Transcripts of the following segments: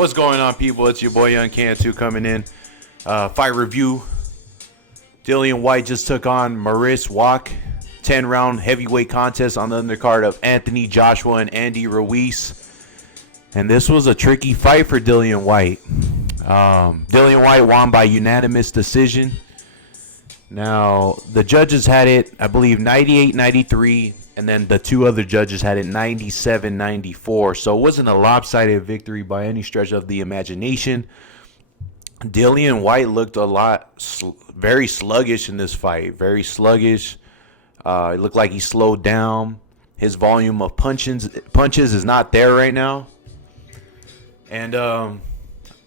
What's going on, people? It's your boy Young Can2 coming in. Fight review. Dillian Whyte just took on Ruiz 10-round heavyweight contest on the undercard of Anthony Joshua and Andy Ruiz. And this was a tricky fight for Dillian Whyte. Dillian Whyte won by unanimous decision. Now, the judges had it, I believe, 98-93. And then the two other judges had it 97-94. So it wasn't a lopsided victory by any stretch of the imagination. Dillian Whyte looked very sluggish in this fight. Very sluggish. It looked like he slowed down. His volume of punches is not there right now. And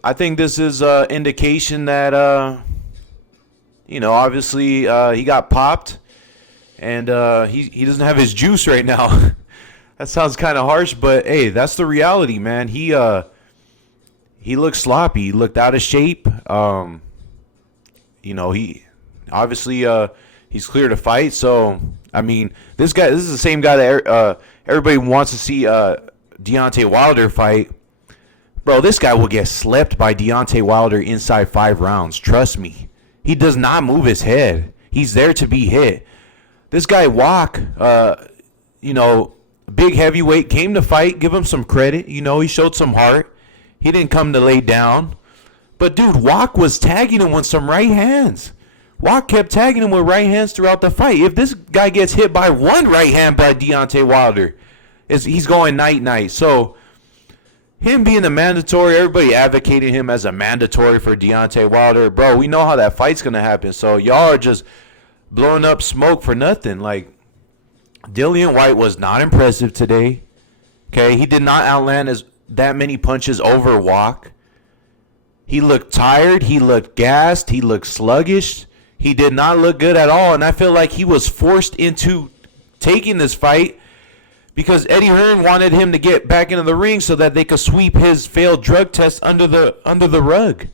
I think this is an indication that, obviously he got popped. And he doesn't have his juice right now. That sounds kind of harsh, but hey, that's the reality, man. He looked sloppy. He looked out of shape. He obviously he's clear to fight. So I mean, this is the same guy that everybody wants to see Deontay Wilder fight. Bro, this guy will get slept by Deontay Wilder inside 5 rounds. Trust me. He does not move his head. He's there to be hit. This guy, WACH, big heavyweight, came to fight. Give him some credit. He showed some heart. He didn't come to lay down. But, dude, WACH was tagging him with some right hands. WACH kept tagging him with right hands throughout the fight. If this guy gets hit by one right hand by Deontay Wilder, he's going night-night. So, him being a mandatory, everybody advocating him as a mandatory for Deontay Wilder. Bro, we know how that fight's going to happen. So, y'all are just blowing up smoke for nothing. Like, Dillian Whyte was not impressive today. Okay, he did not outland that many punches over WACH. He looked tired. He looked gassed. He looked sluggish. He did not look good at all. And I feel like he was forced into taking this fight because Eddie Hearn wanted him to get back into the ring so that they could sweep his failed drug test under the rug.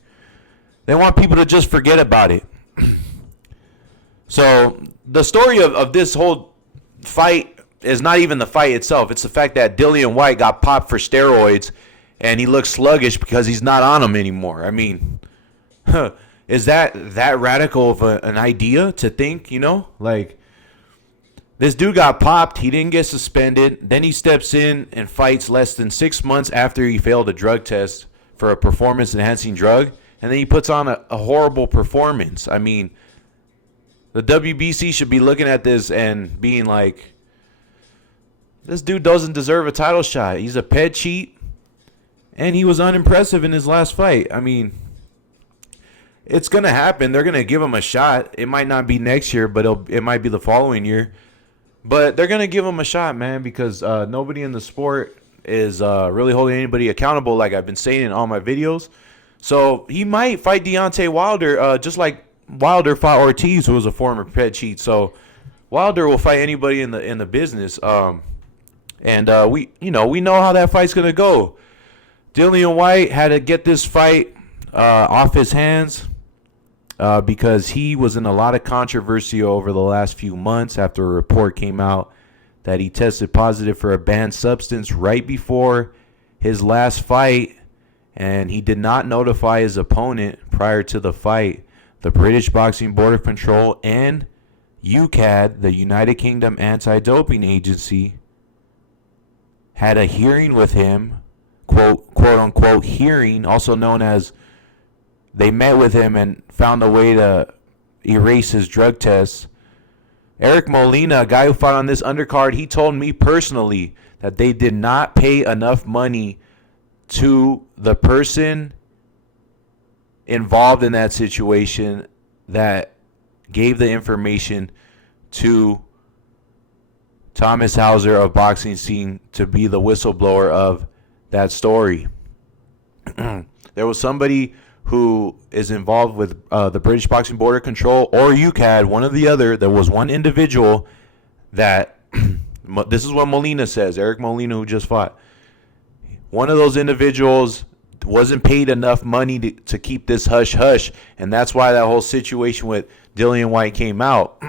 They want people to just forget about it. So the story of this whole fight is not even the fight itself. It's the fact that Dillian Whyte got popped for steroids and he looks sluggish because he's not on them anymore. I mean, is that radical of an idea to think, Like, this dude got popped. He didn't get suspended. Then he steps in and fights less than 6 months after he failed a drug test for a performance-enhancing drug. And then he puts on a horrible performance. I mean, the WBC should be looking at this and being like, this dude doesn't deserve a title shot. He's a ped cheat, and he was unimpressive in his last fight. I mean, it's going to happen. They're going to give him a shot. It might not be next year, but it might be the following year. But they're going to give him a shot, man, because nobody in the sport is really holding anybody accountable like I've been saying in all my videos. So he might fight Deontay Wilder just like Wilder fought Ortiz, who was a former ped cheat. So Wilder will fight anybody in the business. And we know how that fight's gonna go. Dillian Whyte had to get this fight off his hands because he was in a lot of controversy over the last few months after a report came out that he tested positive for a banned substance right before his last fight, and he did not notify his opponent prior to the fight. The British Boxing Board of Control and UKAD, the United Kingdom Anti-Doping Agency, had a hearing with him, quote unquote hearing, also known as they met with him and found a way to erase his drug tests. Eric Molina, a guy who fought on this undercard, he told me personally that they did not pay enough money to the person involved in that situation that gave the information to Thomas Hauser of Boxing Scene to be the whistleblower of that story. There was somebody who is involved with the British Boxing Board of Control or UKAD, one or the other. There was one individual that, this is what Molina says, Eric Molina, who just fought. One of those individuals wasn't paid enough money to keep this hush-hush, and that's why that whole situation with Dillian Whyte came out.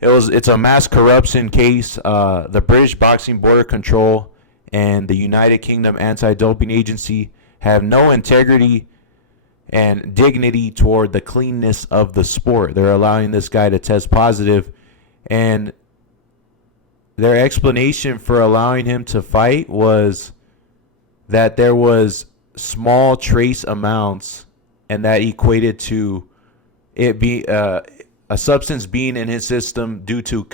It's a mass corruption case. The British Boxing Board of Control and the United Kingdom Anti-Doping Agency have no integrity and dignity toward the cleanness of the sport. They're allowing this guy to test positive, and their explanation for allowing him to fight was that there was small trace amounts, and that equated to it be a substance being in his system due to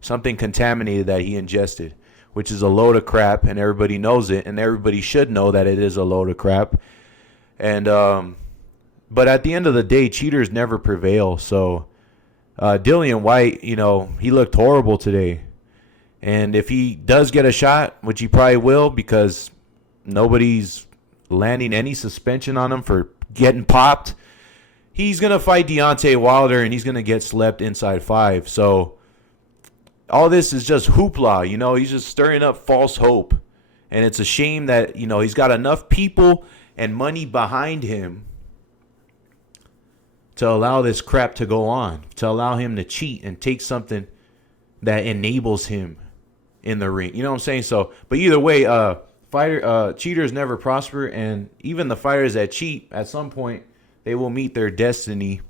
something contaminated that he ingested, which is a load of crap, and everybody knows it, and everybody should know that it is a load of crap. And but at the end of the day, cheaters never prevail. So Dillian Whyte, he looked horrible today. And if he does get a shot, which he probably will, because nobody's landing any suspension on him for getting popped, he's going to fight Deontay Wilder, and he's going to get slept inside 5. So all this is just hoopla. He's just stirring up false hope. And it's a shame that, he's got enough people and money behind him to allow this crap to go on, to allow him to cheat and take something that enables him in the ring. You know what I'm saying? So, but either way, cheaters never prosper, and even the fighters that cheat, at some point, they will meet their destiny.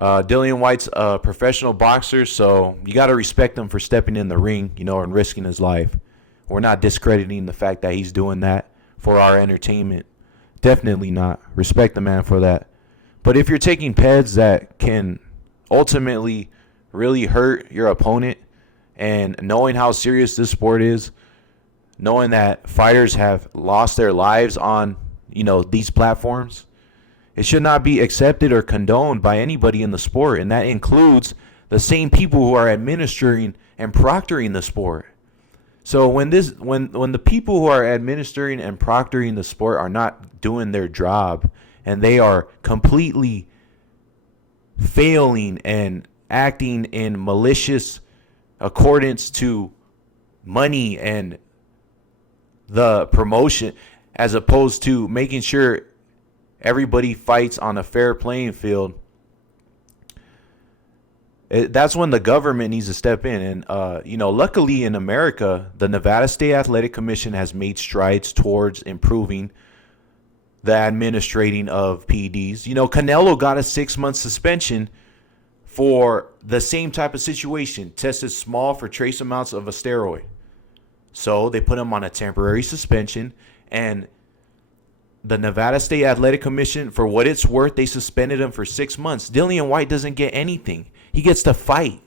Dillian Whyte's a professional boxer, so you got to respect him for stepping in the ring, and risking his life. We're not discrediting the fact that he's doing that for our entertainment. Definitely not. Respect the man for that. But if you're taking peds that can ultimately really hurt your opponent, and knowing how serious this sport is, knowing that fighters have lost their lives on, these platforms, it should not be accepted or condoned by anybody in the sport. And that includes the same people who are administering and proctoring the sport. So when the people who are administering and proctoring the sport are not doing their job, and they are completely failing and acting in malicious accordance to money and the promotion, as opposed to making sure everybody fights on a fair playing field, that's when the government needs to step in. And, luckily in America, the Nevada State Athletic Commission has made strides towards improving the administrating of PEDs. Canelo got a 6-month suspension for the same type of situation, tested small for trace amounts of a steroid. So they put him on a temporary suspension, and the Nevada State Athletic Commission, for what it's worth, they suspended him for 6 months. Dillian Whyte doesn't get anything. He gets to fight.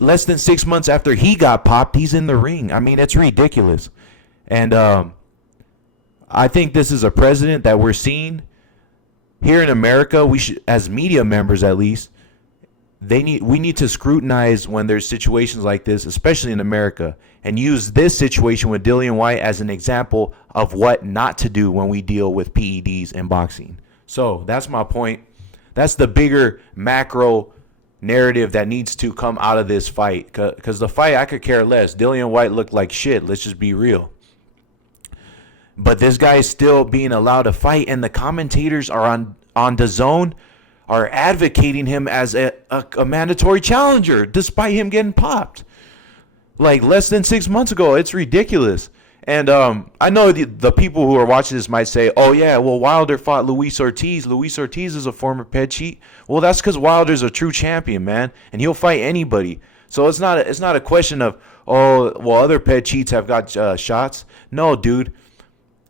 Less than 6 months after he got popped, he's in the ring. I mean, it's ridiculous. And I think this is a precedent that we're seeing here in America. We should, as media members at least, we need to scrutinize when there's situations like this, especially in America, and use this situation with Dillian Whyte as an example of what not to do when we deal with PEDs in boxing. So that's my point. That's the bigger macro narrative that needs to come out of this fight. Because the fight, I could care less. Dillian Whyte looked like shit. Let's just be real. But this guy is still being allowed to fight, and the commentators are on DAZN are advocating him as a mandatory challenger despite him getting popped like less than 6 months ago. It's ridiculous. And I know the people who are watching this might say, oh yeah, well, Wilder fought Luis Ortiz. Luis Ortiz is a former ped cheat. Well, that's because Wilder's a true champion, man, and he'll fight anybody. So it's not a question of, oh, well, other ped cheats have got shots. No, dude.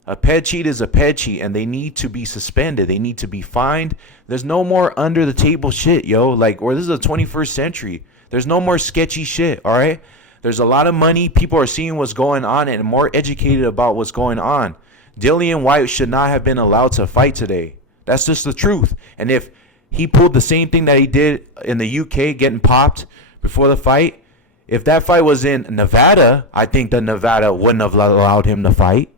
A ped cheat is a ped cheat, and they need to be suspended. They need to be fined. There's no more under the table shit, yo. Or this is the 21st century. There's no more sketchy shit, all right? There's a lot of money. People are seeing what's going on and more educated about what's going on. Dillian Whyte should not have been allowed to fight today. That's just the truth. And if he pulled the same thing that he did in the UK, getting popped before the fight, if that fight was in Nevada, I think that Nevada wouldn't have allowed him to fight.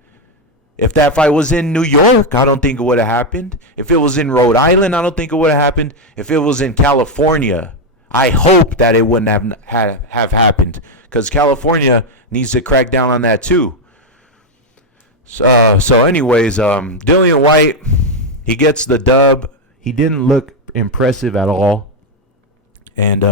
If that fight was in New York, I don't think it would have happened. If it was in Rhode Island, I don't think it would have happened. If it was in California, I hope that it wouldn't have happened, because California needs to crack down on that too. So anyways, Dillian Whyte, he gets the dub. He didn't look impressive at all. And,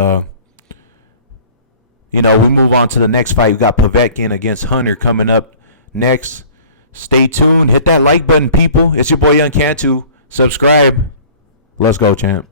we move on to the next fight. We got Povetkin against Hunter coming up next. Stay tuned. Hit that like button, people. It's your boy Young Cantu. Subscribe. Let's go, champ.